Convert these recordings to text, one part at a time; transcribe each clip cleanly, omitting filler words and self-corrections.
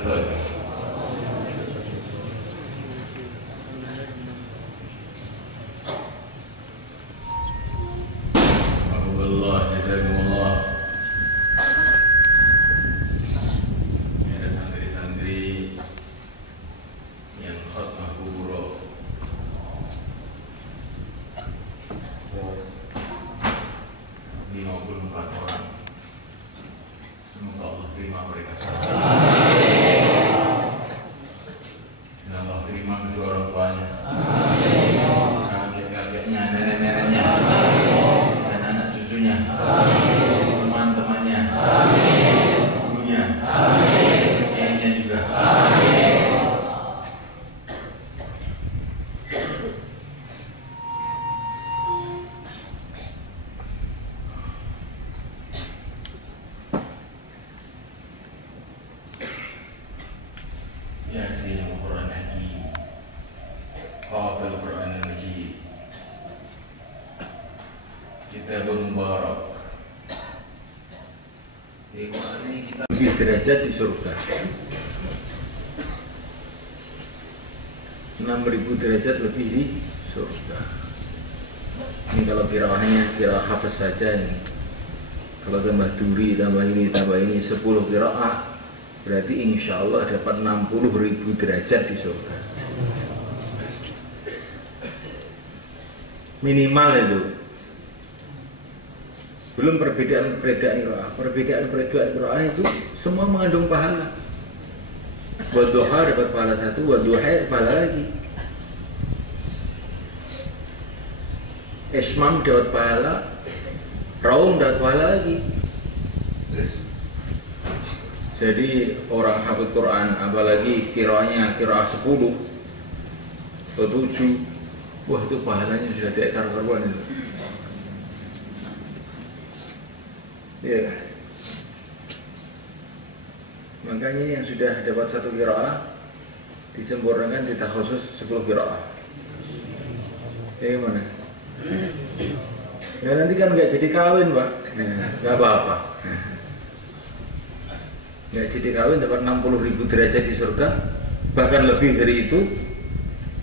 Al-Fatihah. Alhamdulillah, jazakumullah. Ini ada santri-santri yang khatmah kubro. 54 orang. Semoga Allah terima mereka semua. Dan Allah terima kedua orang tuanya, kakek-kakeknya, nenek-neneknya, dan anak cucunya, teman-temannya, gurunya, kiainya juga. Ya Sayyidina Al-Quran Hakim, Qafil Quran Majid, Kitabul Mubarak. Di Quran ini kita lebih derajat di surga, 6.000 derajat lebih di surga. Ini kalau qiraahnya qiraah hafaz saja ini. Kalau tambah duri, tambah ini, 10 qiraah, berarti insya Allah dapat 60.000 derajat di surga. Minimal itu. Belum perbedaan qiraah itu semua mengandung pahala. Wadduha dapat pahala 1, wadduha pahala lagi. Ismam dapat pahala, Raum dapat pahala lagi. Jadi orang hafid Quran, apalagi qiraahnya qiraah 10 atau 7, wah itu pahalanya sudah tidak karuan itu. Ya. Makanya yang sudah dapat 1 qiraah disempurnakan kita khusus 10 qiraah. Gimana? Ya nanti kan nggak jadi kawin, Pak. Nggak apa-apa. Nggak jadi kawin dapat 60.000 derajat di surga, bahkan lebih dari itu.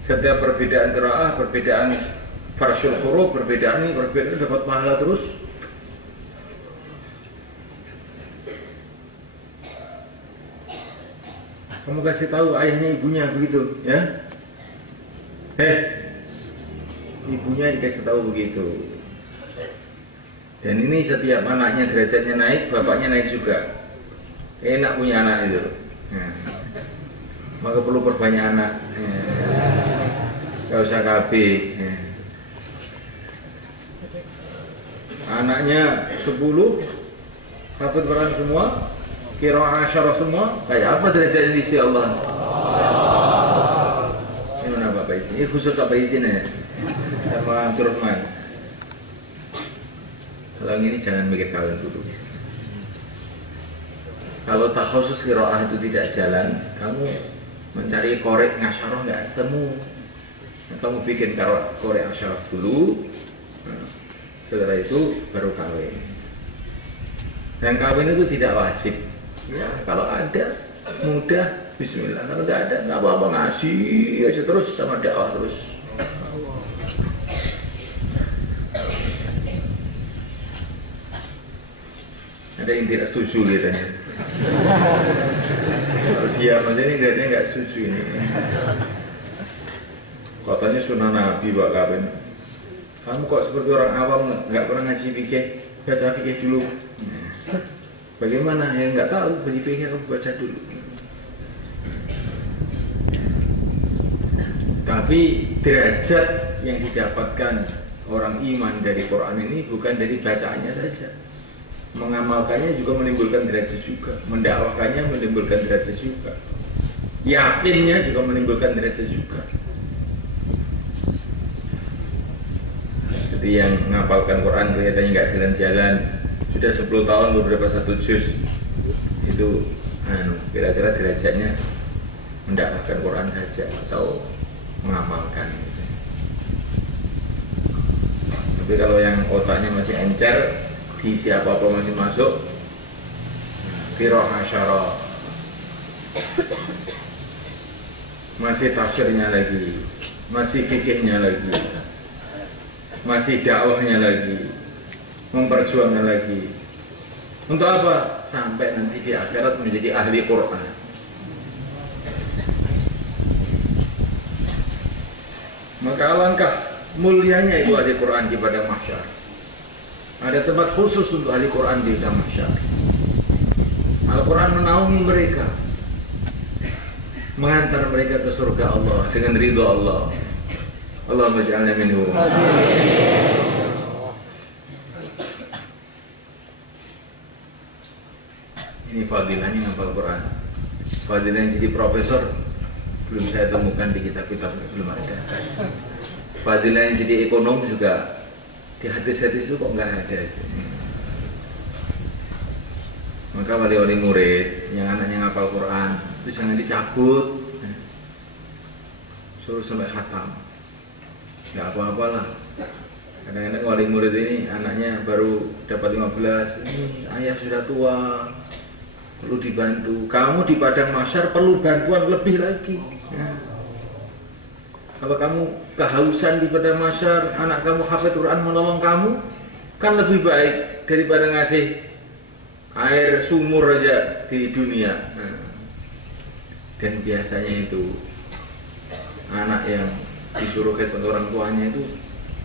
Setiap perbedaan qiraah, perbedaan farsyul huruf, perbedaan dapat pahala terus. Kamu kasih tahu ayahnya ibunya begitu, ya? Ibunya dikasih tahu begitu. Dan ini setiap anaknya derajatnya naik, bapaknya naik juga. Enak punya anak itu, maka perlu perbanyak anak, gak usah KB. Anaknya 10, hafid Quran semua, qiraah asyarah semua, kayak apa derajatnya di sisi Allah? Ini mana Bapak izin? Ini khusus Bapak izin ya, sama Turman. Kalau ini jangan mikir kawin dulu. Kalau tak khusus qiraah itu tidak jalan, kamu mencari korek ngasyarah nggak ketemu. Kamu bikin korek ngasyarah dulu, setelah itu baru kawin. Dan kawin itu tidak wajib. Ya, kalau ada mudah, Bismillah. Kalau tidak ada, nggak apa-apa, ngasih aja terus sama dakwah terus. Ada yang tidak setuju lihatnya. Kalau dia aja ini lihatnya nggak setuju ini. Katanya sunnah Nabi Pak kawin. Kamu kok seperti orang awam nggak pernah ngaji fikih, baca fikih dulu. Bagaimana? Ya nggak tahu, bagi fikih kamu baca dulu. Tapi derajat yang didapatkan orang iman dari Quran ini bukan dari bacaannya saja. Mengamalkannya juga menimbulkan derajat juga, mendakwahkannya menimbulkan derajat juga, yakinnya juga menimbulkan derajat juga. Jadi yang menghafalkan Quran kelihatannya nggak jalan-jalan, sudah 10 tahun beberapa 1 juz, itu kira-kira derajatnya mendakwahkan Quran saja atau mengamalkan. Tapi kalau yang otaknya masih encer, di siapa-apa masih masuk, qiraah asyarah, masih tafsirnya lagi, masih fikihnya lagi, masih dakwahnya lagi, memperjuangkan lagi. Untuk apa? Sampai nanti di akhirat menjadi ahli Quran. Maka alangkah mulianya itu ahli Quran di padang mahsyar. Ada tempat khusus untuk ahli Quran di padang mahsyar. Al-Quran menaungi mereka, mengantar mereka ke surga Allah dengan ridho Allah. Allahumma ja'alna minhum. Ini fadilahnya ngapal Quran. Fadilahnya jadi profesor belum saya temukan di kitab-kitab, belum ada. Fadilahnya jadi ekonom juga di hadis-hadis itu kok nggak ada. Maka wali-wali murid yang anaknya ngapal Quran itu jangan dicabut, suruh sampai khatam. Nggak apa-apalah. Kadang-kadang wali murid ini anaknya baru dapat 15, ini ayah sudah tua, perlu dibantu. Kamu di padang mahsyar perlu bantuan lebih lagi. Kalau kamu kehausan di padang mahsyar, anak kamu hafid Quran menolong kamu, kan lebih baik daripada ngasih air sumur aja di dunia. Dan biasanya itu anak yang disuruh khidmat orang tuanya itu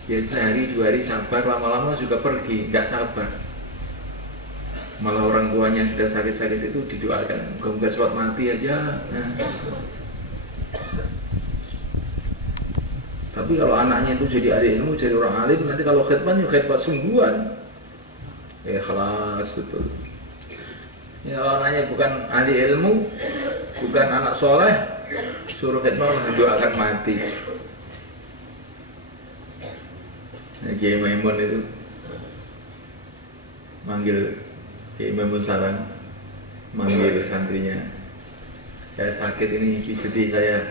ya sehari 2 hari sabar, lama-lama juga pergi, nggak sabar. Malah orang tuanya sudah sakit-sakit itu didoakan, moga-moga cepat mati aja. Tapi kalau anaknya itu jadi ahli ilmu, jadi orang alim, nanti kalau khidmat ya khidmat sungguhan, ikhlas betul. Ya, kalau anaknya bukan ahli ilmu, bukan anak soleh, suruh khidmat doakan mati. Nah, Kiai Maimun itu manggil Kiai Maimun Sarang, manggil santrinya, saya sakit ini, pijeti saya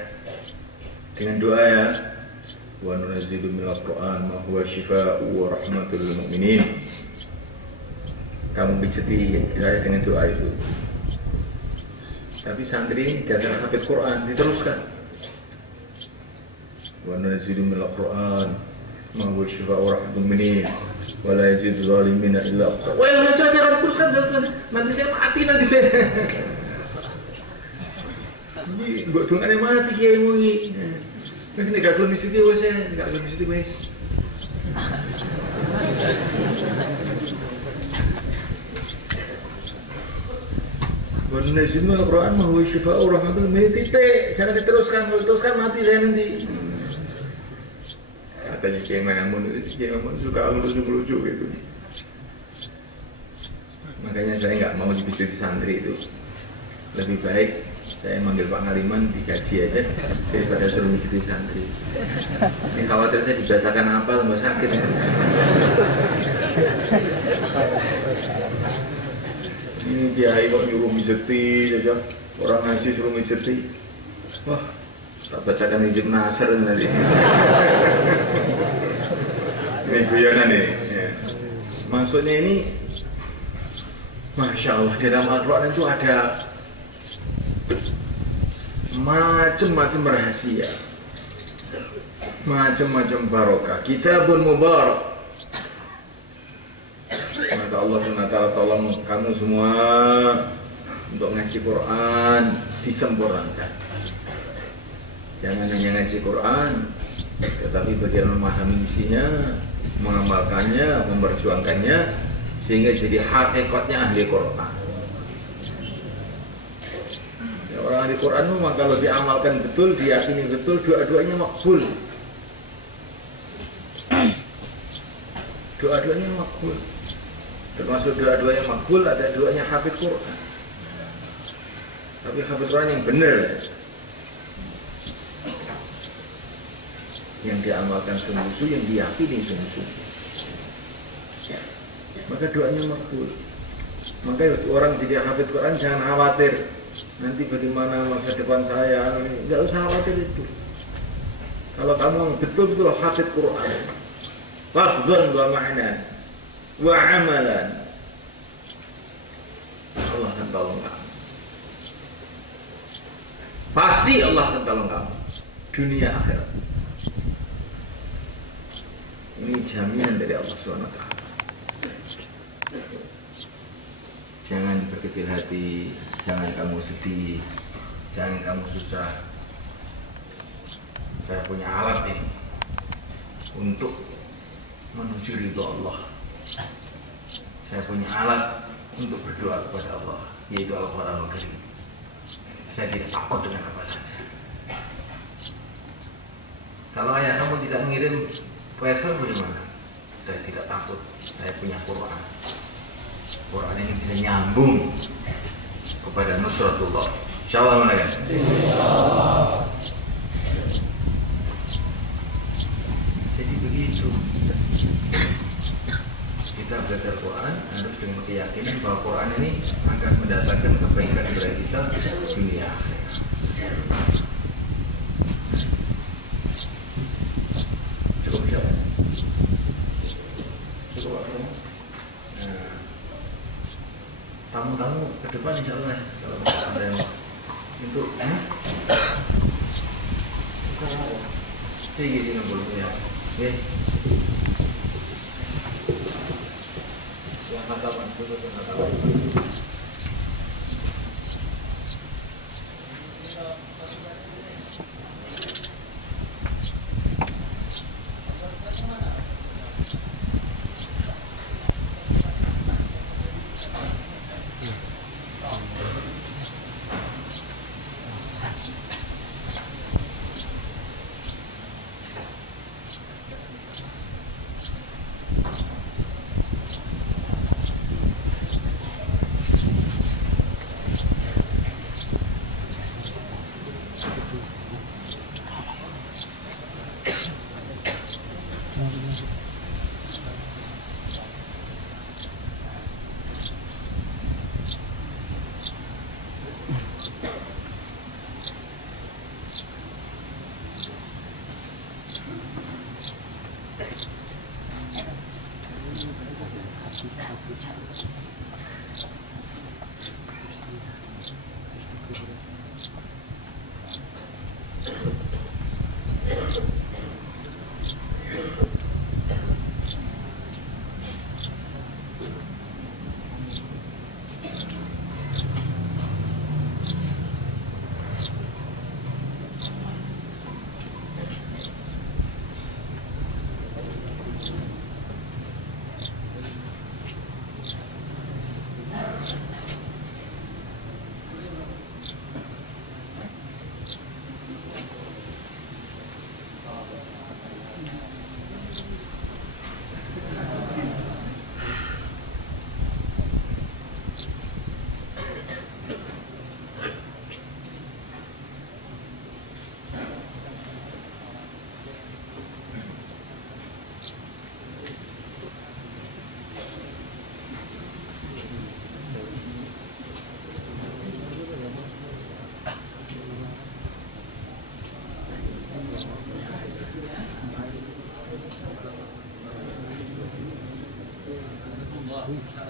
dengan doa ya. Wa nunazzilu minal Qur'an ma huwa syifaa'u wa rahmatul lil mu'minin. Kamu pijeti saya dengan doa itu. Tapi santri ini dasar hafid Quran, diteruskan. Wa nunazzilu minal Qur'an ma huwa syifaa'u wa rahmatul mu'minin wa la yazidu zalimina illa khasara. Wah, jangan teruskan. Nanti saya mati nanti saya. Ini mbok dongane mati kiai mungi. Ini gak belum mesti wes ya, gak belum mesti wes. Wanazilul Al-Quran ma huwa syifaa'u rahmatul mu'minin. Titik, jangan diteruskan mati saya nanti. Katanya Kiai Maimun suka lucu-lucu gitu. Makanya saya nggak mau dibisiti santri itu. Lebih baik saya manggil Pak Ngaliman digaji aja daripada suruh bisiti santri. Ini khawatir saya dibacakan apa tambah sakit. Ini kiai kok nyuruh mijeti aja, orang ngaji suruh mijeti. Wah, tak bacakan Hizib Nasr nanti. Ini guyonan nih. Ya. Maksudnya ini, Masya Allah, di dalam Al-Quran itu ada macam-macam rahasia, macam-macam barokah. Kitabun mubarak. Maka Allah SWT tolong kamu semua untuk ngaji Quran disempurnakan. Jangan hanya ngaji Quran, tetapi bagaimana memahami isinya, mengamalkannya, memperjuangkannya, sehingga jadi hakikatnya ahli Quran. Ya, orang ahli Quran memang kalau diamalkan betul, diyakini betul, doa-doanya makbul. Doa-doanya makbul. Termasuk doa-doa yang makbul ada doanya hafid Quran. Tapi hafid Quran yang benar, yang diamalkan sungguh-sungguh, yang diyakini sungguh-sungguh, maka doanya makbul. Maka orang jadi hafid Quran jangan khawatir nanti bagaimana masa depan saya, nggak usah khawatir itu. Kalau kamu betul-betul hafid Quran, lafzan wa ma'nan wa amalan, Allah akan tolong kamu. Pas pasti Allah akan tolong kamu dunia akhirat. Ini jaminan dari Allah SWT. Jangan berkecil hati, jangan kamu sedih, jangan kamu susah. Saya punya alat ini untuk menuju ridho Allah. Saya punya alat untuk berdoa kepada Allah, yaitu Al-Quranul Karim. Saya tidak takut dengan apa saja. Kalau ayah kamu tidak mengirim parcel bagaimana? Saya tidak takut. Saya punya Quran. Quran ini bisa nyambung kepada Nusratullah. Insyaallah mana kan? Insyaallah. Jadi begitu. Kita belajar Quran harus dengan keyakinan bahwa Quran ini akan mendatangkan kebaikan bagi kita dunia akhirat. Cukup ya? Cukup apa? Nah, tamu-tamu ke depan insya Allah kalau ada yang untuk tinggi di nomor ya. Oke. Yang kata Pak Guru yang kata Pak. Allah.